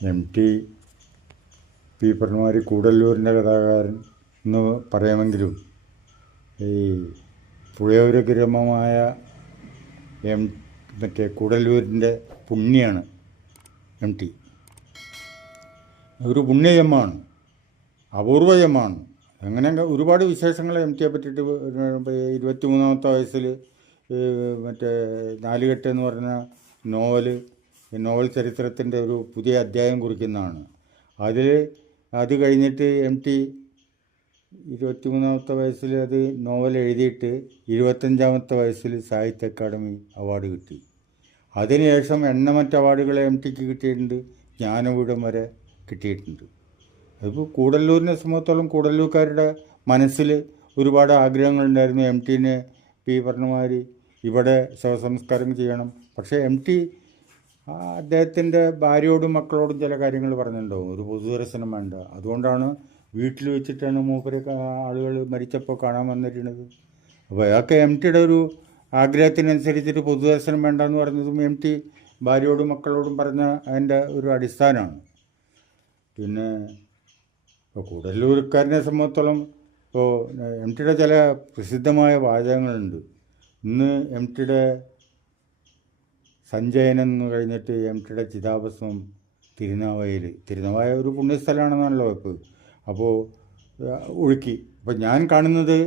M T P പറഞ്ഞമാതിരി കൂടല്ലൂരിൻ്റെ കഥാകാരൻ എന്ന് പറയാമെങ്കിലും ഈ പുഴയൂർ ഗ്രാമമായ മറ്റേ കൂടല്ലൂരിൻ്റെ പുണ്യാണ് എം ടി. ഒരു പുണ്യജന്മമാണ്, അപൂർവജന്മമാണ്. അങ്ങനെ ഒരുപാട് വിശേഷങ്ങൾ എം ടിയെ പറ്റിയിട്ട് 23-ാമത്തെ വയസ്സിൽ മറ്റേ നാലുകെട്ട് എന്ന് പറഞ്ഞ നോവൽ ചരിത്രത്തിൻ്റെ ഒരു പുതിയ അധ്യായം കുറിക്കുന്നതാണ്. അത് കഴിഞ്ഞിട്ട് എം ടി 23-ാമത്തെ വയസ്സിൽ അത് നോവൽ എഴുതിയിട്ട് 25-ാമത്തെ വയസ്സിൽ സാഹിത്യ അക്കാദമി അവാർഡ് കിട്ടി. അതിനുശേഷം എണ്ണമറ്റ അവാർഡുകൾ എം ടിക്ക് കിട്ടിയിട്ടുണ്ട്, ജ്ഞാനപീഠം വരെ കിട്ടിയിട്ടുണ്ട്. അതിപ്പോൾ കൂടല്ലൂരിനെ സംബന്ധിച്ചോളം കൂടല്ലൂർക്കാരുടെ മനസ്സിൽ ഒരുപാട് ആഗ്രഹങ്ങളുണ്ടായിരുന്നു. എം ടീനെ പി പറഞ്ഞമാതിരി ഇവിടെ ശവസംസ്കാരം ചെയ്യണം. പക്ഷേ എം ടി അദ്ദേഹത്തിൻ്റെ ഭാര്യയോടും മക്കളോടും ചില കാര്യങ്ങൾ പറഞ്ഞിട്ടുണ്ടാവും, ഒരു പൊതുദർശനം വേണ്ട. അതുകൊണ്ടാണ് വീട്ടിൽ വെച്ചിട്ടാണ് മൂപ്പരെ ആളുകൾ മരിച്ചപ്പോൾ കാണാൻ വന്നിരുന്നത്. അപ്പോൾ അതൊക്കെ എം ടിയുടെ ഒരു ആഗ്രഹത്തിനനുസരിച്ചിട്ട് പൊതുദർശനം വേണ്ടെന്ന് പറഞ്ഞതും എം ടി ഭാര്യയോടും മക്കളോടും പറഞ്ഞ അതിൻ്റെ ഒരു അടിസ്ഥാനമാണ്. പിന്നെ ഇപ്പോൾ കൂടല്ലൂർക്കാരനെ സംബന്ധിച്ചോളം ഇപ്പോൾ എം ടിയുടെ ചില പ്രസിദ്ധമായ വാചകങ്ങളുണ്ട്. ഇന്ന് എം ടിയുടെ സഞ്ചയനം എന്ന് കഴിഞ്ഞിട്ട് എം ടിയുടെ ചിതാഭസ്മം തിരുനാവായ ഒരു പുണ്യസ്ഥലമാണെന്നാണല്ലോ ഇപ്പോൾ. അപ്പോൾ ഒഴുക്കി. അപ്പോൾ ഞാൻ കാണുന്നത്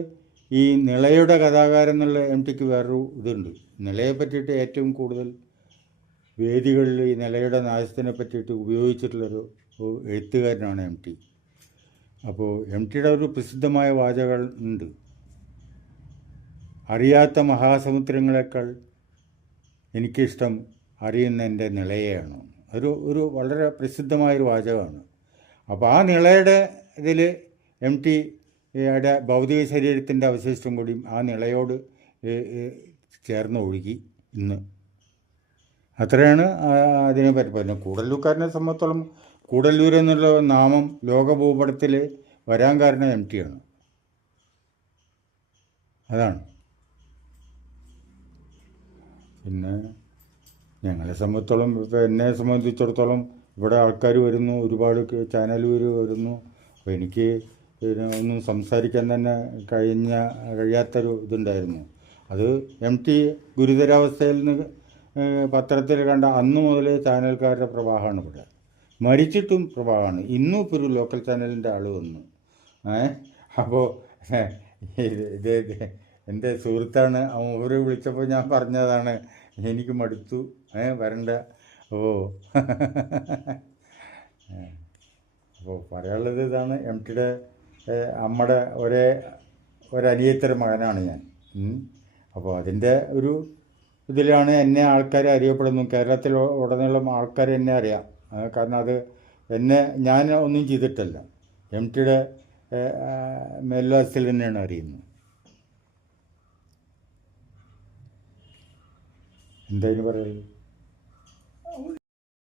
ഈ നിളയുടെ കഥാകാരൻ എന്നുള്ള എം ടിക്ക് വേറൊരു ഇതുണ്ട്. നിളയെ പറ്റിയിട്ട് ഏറ്റവും കൂടുതൽ വേദികളിൽ ഈ നിലയുടെ നാശത്തിനെ പറ്റിയിട്ട് ഉപയോഗിച്ചിട്ടുള്ളൊരു എഴുത്തുകാരനാണ് എം ടി. അപ്പോൾ എം ടിയുടെ ഒരു പ്രസിദ്ധമായ വാചകം ഉണ്ട്, അറിയാത്ത മഹാസമുദ്രങ്ങളെക്കാൾ എനിക്കിഷ്ടം അറിയുന്ന എൻ്റെ നിളയെയാണ്. ഒരു വളരെ പ്രസിദ്ധമായൊരു വാചകമാണ്. അപ്പോൾ ആ നിളയുടെ ഇതിൽ എം ടിയുടെ ഭൗതിക ശരീരത്തിൻ്റെ അവശിഷ്ടം കൂടിയും ആ നിളയോട് ചേർന്ന് ഒഴുകി ഇന്ന്. അത്രയാണ് അതിനെ പറ്റി പറയുന്നത്. കൂടല്ലൂർക്കാരനെ സംബന്ധിച്ചോളം കൂടല്ലൂർ എന്നുള്ള നാമം ലോകഭൂപടത്തിൽ വരാൻ കാരണം എം ടിയാണ്. അതാണ്. പിന്നെ ഞങ്ങളെ സംബന്ധിച്ചോളം, ഇപ്പോൾ എന്നെ സംബന്ധിച്ചിടത്തോളം ഇവിടെ ആൾക്കാർ വരുന്നു, ഒരുപാട് ചാനലുകാർ വരുന്നു. അപ്പോൾ എനിക്ക് പിന്നെ ഒന്നും സംസാരിക്കാൻ തന്നെ കഴിയാത്തൊരു ഇതുണ്ടായിരുന്നു. അത് എം ടി ഗുരുതരാവസ്ഥയിൽ നിന്ന് പത്രത്തിൽ കണ്ട അന്ന് മുതലേ ചാനൽക്കാരുടെ പ്രവാഹമാണ് ഇവിടെ. മരിച്ചിട്ടും പ്രവാഹമാണ്. ഇന്നും ഇപ്പോൾ ഒരു ലോക്കൽ ചാനലിൻ്റെ ആൾ വന്നു. അപ്പോൾ ഇത് എൻ്റെ സുഹൃത്താണ്, അവർ വിളിച്ചപ്പോൾ ഞാൻ പറഞ്ഞതാണ് എനിക്ക് മടുത്തു, വരണ്ട. അപ്പോൾ പറയാനുള്ളത് ഇതാണ്, എം ടിയുടെ അമ്മയുടെ ഒരനിയത്തര മകനാണ് ഞാൻ. അപ്പോൾ അതിൻ്റെ ഒരു ഇതിലാണ് എന്നെ ആൾക്കാർ അറിയപ്പെടുന്നു. കേരളത്തിൽ ഉടനീളം ആൾക്കാർ എന്നെ അറിയാം. കാരണം അത് ഞാൻ ഒന്നും ചെയ്തിട്ടല്ല, എം ടിയുടെ മേൽവാസിൽ തന്നെയാണ് അറിയുന്നത്. എന്തായാലും പറയുന്നത്.